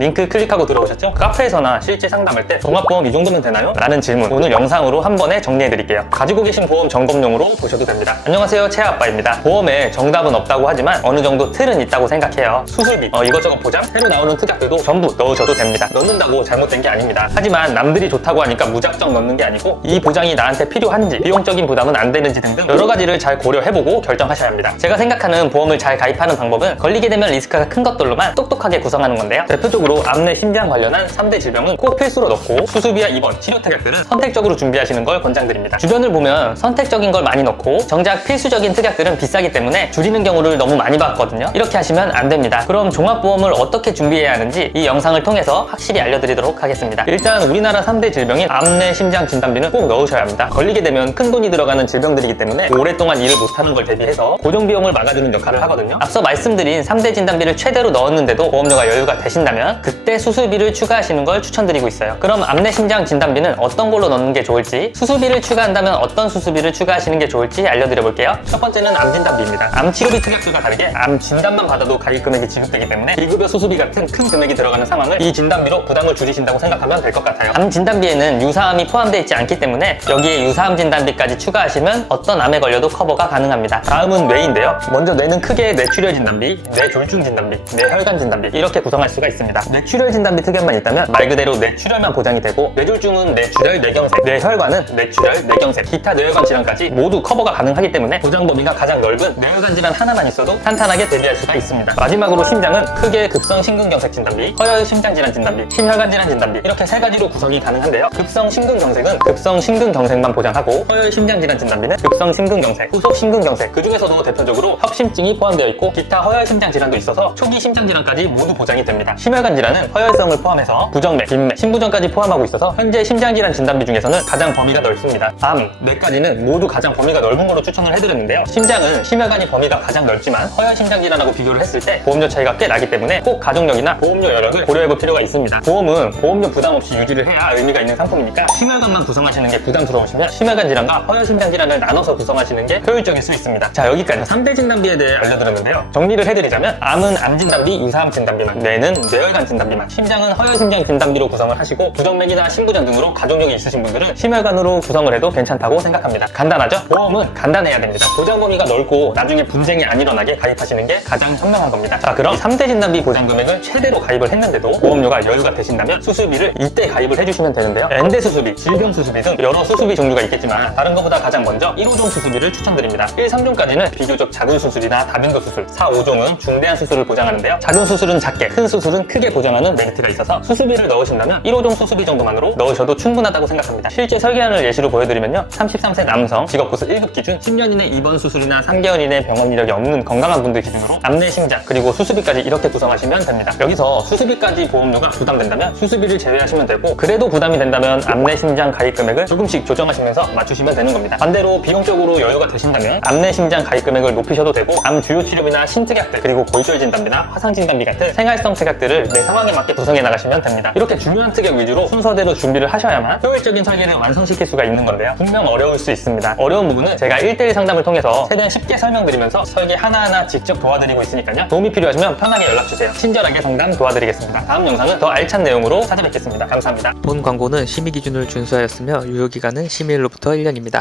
링크 클릭하고 들어오셨죠? 카페에서나 실제 상담할 때 종합보험 이 정도면 되나요? 라는 질문 오늘 영상으로 한 번에 정리해드릴게요. 가지고 계신 보험 점검용으로 보셔도 됩니다. 안녕하세요, 채아빠입니다. 보험에 정답은 없다고 하지만 어느 정도 틀은 있다고 생각해요. 수술비, 이것저것 보장, 새로 나오는 특약들도 전부 넣으셔도 됩니다. 넣는다고 잘못된 게 아닙니다. 하지만 남들이 좋다고 하니까 무작정 넣는 게 아니고 이 보장이 나한테 필요한지, 비용적인 부담은 안 되는지 등등 여러 가지를 잘 고려해보고 결정하셔야 합니다. 제가 생각하는 보험을 잘 가입하는 방법은 걸리게 되면 리스크가 큰 것들로만 똑똑하게 구성하는 건데요. 대표적으로 암내 심장 관련한 3대 질병은 꼭 필수로 넣고 수술비와 입원, 치료 특약들은 선택적으로 준비하시는 걸 권장드립니다. 주변을 보면 선택적인 걸 많이 넣고 정작 필수적인 특약들은 비싸기 때문에 줄이는 경우를 너무 많이 봤거든요. 이렇게 하시면 안 됩니다. 그럼 종합보험을 어떻게 준비해야 하는지 이 영상을 통해서 확실히 알려드리도록 하겠습니다. 일단 우리나라 3대 질병인 암내 심장 진단비는 꼭 넣으셔야 합니다. 걸리게 되면 큰 돈이 들어가는 질병들이기 때문에 오랫동안 일을 못하는 걸 대비해서 고정비용을 막아주는 역할을 하거든요. 앞서 말씀드린 3대 진단비를 최대로 넣었는데도 보험료가 여유가 되신다면 그때 수술비를 추가하시는 걸 추천드리고 있어요. 그럼 암내 심장 진단비는 어떤 걸로 넣는 게 좋을지, 수술비를 추가한다면 어떤 수술비를 추가하시는 게 좋을지 알려드려 볼게요. 첫 번째는 암 진단비입니다. 암 치료비 특약들과 다르게 암 진단만 받아도 가입 금액이 지급되기 때문에 비급여 수술비 같은 큰 금액이 들어가는 상황을 이 진단비로 부담을 줄이신다고 생각하면 될 것 같아요. 암 진단비에는 유사암이 포함되어 있지 않기 때문에 여기에 유사암 진단비까지 추가하시면 어떤 암에 걸려도 커버가 가능합니다. 다음은 뇌인데요. 먼저 뇌는 크게 뇌출혈 진단비, 뇌졸중 진단비, 뇌혈관 진단비 이렇게 구성할 수가 있습니다. 뇌출혈 진단비 특약만 있다면 말 그대로 뇌출혈만 보장이 되고, 뇌졸중은 뇌출혈, 뇌경색, 뇌혈관은 뇌출혈, 뇌경색, 기타 뇌혈관 질환까지 모두 커버가 가능하기 때문에 보장 범위가 가장 넓은 뇌혈관 질환 하나만 있어도 탄탄하게 대비할 수가 있습니다. 마지막으로 심장은 크게 급성 심근경색 진단비, 허혈 심장질환 진단비, 심혈관 질환 진단비 이렇게 세 가지로 구성이 가능한데요. 급성 심근경색은 급성 심근경색만 보장하고, 허혈 심장질환 진단비는 급성 심근경색, 후속 심근경색, 그 중에서도 대표적으로 협심증이 포함되어 있고 기타 허혈 심장 질환도 있어서 초기 심장 질환까지 모두 보장이 됩니다. 심혈관 질환은 허혈성을 포함해서 부정맥, 빈맥, 심부전까지 포함하고 있어서 현재 심장 질환 진단비 중에서는 가장 범위가 넓습니다. 암, 뇌까지는 모두 가장 범위가 넓은 거로 추천을 해드렸는데요. 심장은 심혈관이 범위가 가장 넓지만 허혈 심장 질환하고 비교를 했을 때 보험료 차이가 꽤 나기 때문에 꼭 가족력이나 보험료 여력을 고려해볼 필요가 있습니다. 보험은 보험료 부담 없이 유지를 해야 의미가 있는 상품이니까 심혈관만 구성하시는 게 부담스러우시면 심혈관 질환과 허혈 심장 질환을 나눠서 구성하시는 게 효율적일 수 있습니다. 자, 여기까지 3대 진단비에 대해 알려드렸는데요. 정리를 해드리자면 암은 암 진단비, 유사암 진단비만, 뇌는 뇌혈관 진단비만, 심장은 허혈 심장 진단비로 구성을 하시고 부정맥이나 심부전 등으로 가족력이 있으신 분들은 심혈관으로 구성을 해도 괜찮다고 생각합니다. 간단하죠? 보험은 간단해야 됩니다. 보장 범위가 넓고 나중에 분쟁이 안 일어나게 가입하시는 게 가장 현명한 겁니다. 자, 그럼 3대 진단비 보장 금액을 최대로 가입을 했는데도 보험료가 여유가 되신다면 수술비를 이때 가입을 해주시면 되는데요. 엔대 수술비, 질병 수술비 등 여러 수술비 종류가 있겠지만 다른 것보다 가장 먼저 1호종 수술비를 추천드립니다. 1, 3종까지는 비교적 작은 수술이나 다변도 수술, 4, 5종은 중대한 수술을 보장하는데요. 작은 수술은 작게, 큰 수술은 크게 보장하는 메리트가 있어서 수술비를 넣으신다면 1호종 수술비 정도만으로 넣으셔도 충분하다고 생각합니다. 실제 설계안을 예시로 보여드리면요. 33세 남성, 직업구술 1급 기준, 10년 이내 입원 수술이나 3개월 이내 병원 이력이 없는 건강한 분들 기준으로 암내 심장, 그리고 수술비까지 이렇게 구성하시면 됩니다. 여기서 수술비까지 보험료가 부담된다면 수술비를 제외하시면 되고, 그래도 부담이 된다면 암내 심장 가입 금액을 조금씩 조정하시면서 맞추시면 되는 겁니다. 반대로 비용적으로 여유가 되신다면 암내 심장 가입 금액을 높이셔도 되고, 암 주요 치료비나 신특약들, 그리고 골절 진단비나 화상 진단비 같은 생활성 특약들을 내 상황에 맞게 구성해 나가시면 됩니다. 이렇게 중요한 특약 위주로 순서대로 준비를 하셔야만 효율적인 설계를 완성시킬 수가 있는 건데요. 분명 어려울 수 있습니다. 어려운 부분은 제가 1대1 상담을 통해서 최대한 쉽게 설명드리면서 설계 하나하나 직접 도와드리고 있으니까요. 도움이 필요하시면 편하게 연락주세요. 친절하게 상담 도와드리겠습니다. 다음 영상은 더 알찬 내용으로 찾아뵙겠습니다. 감사합니다. 본 광고는 심의 기준을 준수하였으며 유효기간은 심의일로부터 1년입니다.